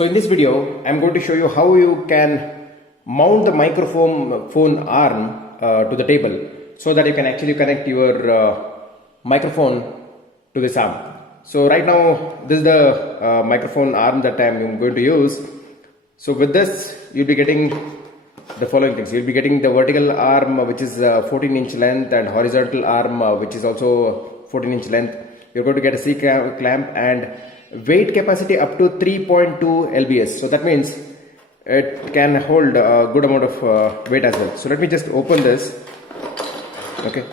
So in this video, I'm going to show you how you can mount the microphone phone arm to the table so that you can actually connect your microphone to this arm. So right now, this is the microphone arm that I'm going to use. So with this, you'll be getting the following things. You'll be getting the vertical arm which is 14-inch length and horizontal arm which is also 14-inch length. You're going to get a C clamp and weight capacity up to 3.2 lbs. So that means it can hold a good amount of weight as well. So let me just open this. Okay.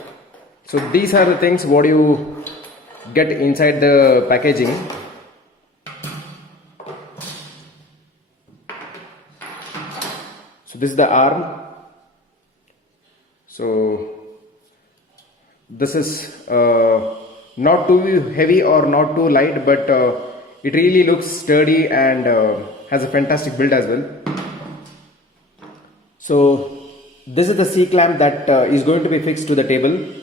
So these are the things what you get inside the packaging. So this is the arm. So this is not too heavy or not too light, but it really looks sturdy and has a fantastic build as well. So this is the C clamp that is going to be fixed to the table,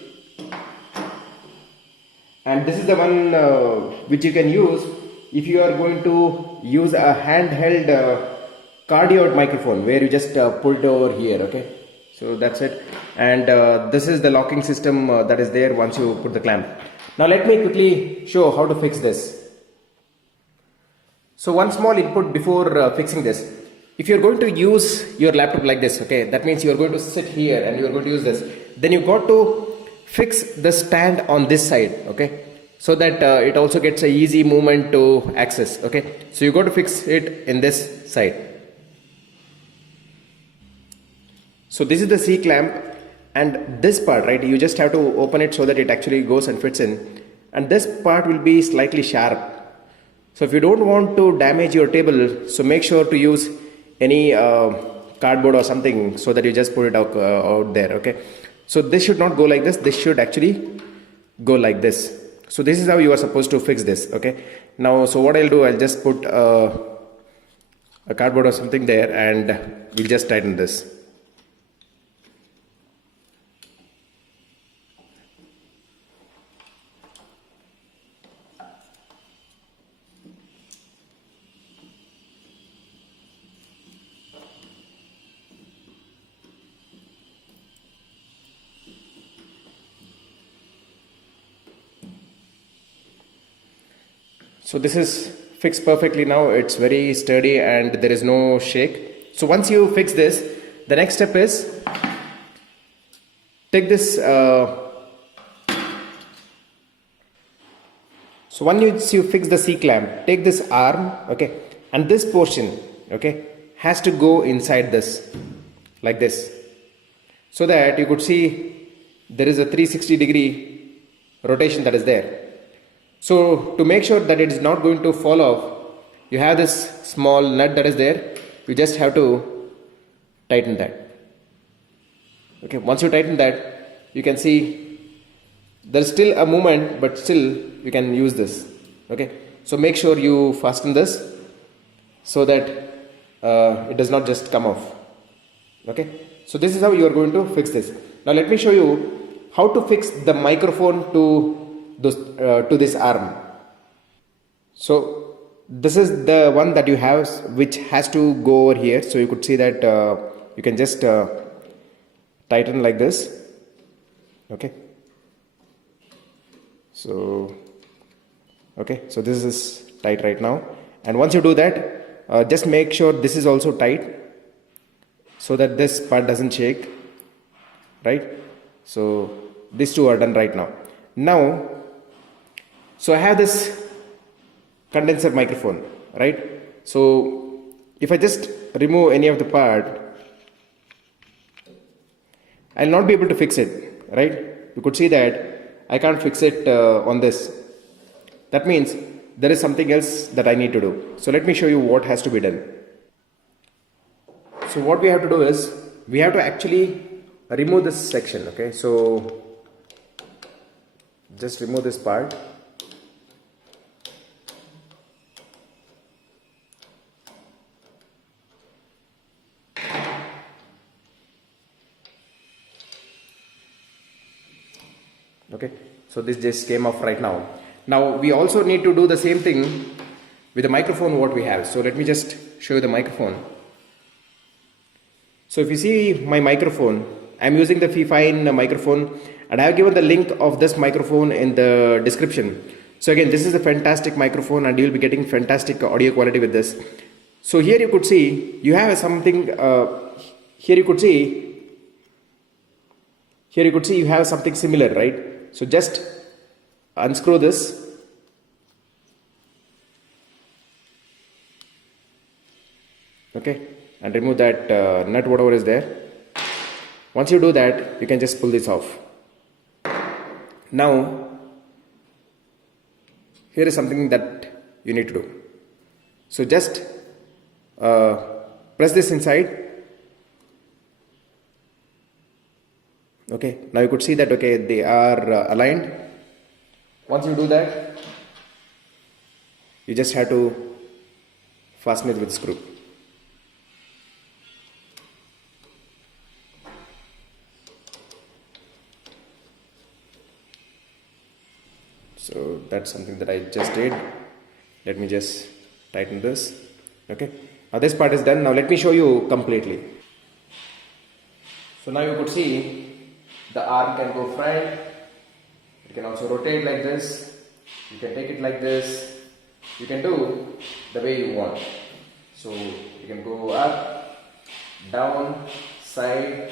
and this is the one which you can use if you are going to use a handheld cardioid microphone where you just pull it over here. Okay, so that's it. And this is the locking system that is there once you put the clamp. Now let me quickly show how to fix this. So one small input before fixing this. If you're going to use your laptop like this, okay, that means you're going to sit here and you're going to use this. Then you got to fix the stand on this side, okay, so that it also gets a easy movement to access. Okay, so you got to fix it in this side. So this is the C clamp, and this part, right, you just have to open it so that it actually goes and fits in, and this part will be slightly sharp. So if you don't want to damage your table, so make sure to use any cardboard or something so that you just put it out there. Okay, so this should not go like this, this should actually go like this. So this is how you are supposed to fix this. Okay, now so what I'll do, I'll just put a cardboard or something there and we'll just tighten this. So this is fixed perfectly now. It's very sturdy and there is no shake. So once you fix this, the next step is take this. So once you fix the C clamp, take this arm, okay, and this portion, okay, has to go inside this, like this, so that you could see there is a 360-degree rotation that is there. So to make sure that it is not going to fall off, you have this small nut that is there. You just have to tighten that. Okay, once you tighten that, you can see there is still a movement, but still you can use this. Okay, so make sure you fasten this so that it does not just come off. Okay, so this is how you are going to fix this. Now let me show you how to fix the microphone to this arm. So this is the one that you have which has to go over here. So you could see that you can just tighten like this. Okay, so so this is tight right now, and once you do that, just make sure this is also tight so that this part doesn't shake, right? So these two are done right now. So I have this condenser microphone, right? So if I just remove any of the part, I'll not be able to fix it, right? You could see that I can't fix it on this. That means there is something else that I need to do. So let me show you what has to be done. So what we have to do is, we have to actually remove this section, okay? So just remove this part. Okay, so this just came off right now. Now we also need to do the same thing with the microphone what we have. So let me just show you the microphone. So if you see my microphone, I'm using the Fifine microphone, and I have given the link of this microphone in the description. So again, this is a fantastic microphone and you'll be getting fantastic audio quality with this. So here you could see you have something, here you could see you have something similar, right? So just unscrew this. Okay, and remove that nut, whatever is there. Once you do that, you can just pull this off. Now, here is something that you need to do. So just press this inside. Okay, now you could see that, okay, they are aligned. Once you do that, you just have to fasten it with screw. So that's something that I just did. Let me just tighten this. Okay, now this part is done. Now let me show you completely. So now you could see the arm can go front. It can also rotate like this. You can take it like this. You can do the way you want. So you can go up, down, side,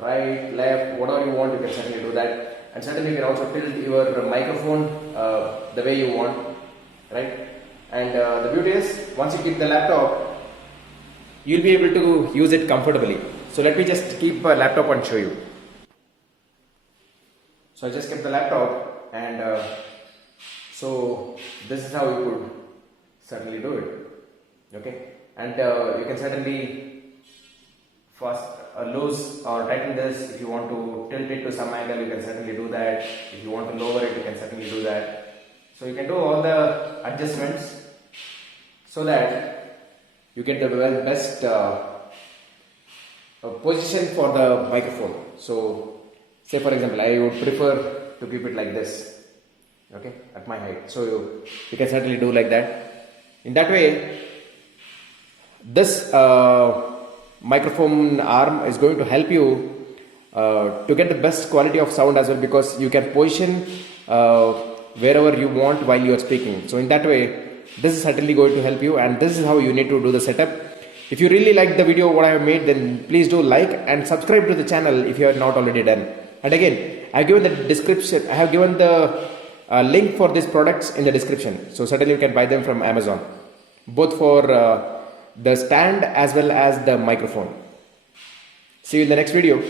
right, left, whatever you want, you can certainly do that. And certainly you can also tilt your microphone the way you want, right? And the beauty is, once you keep the laptop, you'll be able to use it comfortably. So let me just keep a laptop and show you. So I just kept the laptop, and so this is how you could certainly do it. Okay, and you can certainly loose or tighten this. If you want to tilt it to some angle, you can certainly do that. If you want to lower it, you can certainly do that. So you can do all the adjustments so that you get the best position for the microphone. So say for example, I would prefer to keep it like this, okay, at my height. So you can certainly do like that. In that way, this microphone arm is going to help you to get the best quality of sound as well, because you can position wherever you want while you are speaking. So in that way, this is certainly going to help you, and this is how you need to do the setup. If you really like the video what I have made, then please do like and subscribe to the channel if you are not already done. And again, I have given the description, I have given the link for these products in the description. So certainly you can buy them from Amazon, both for the stand as well as the microphone. See you in the next video.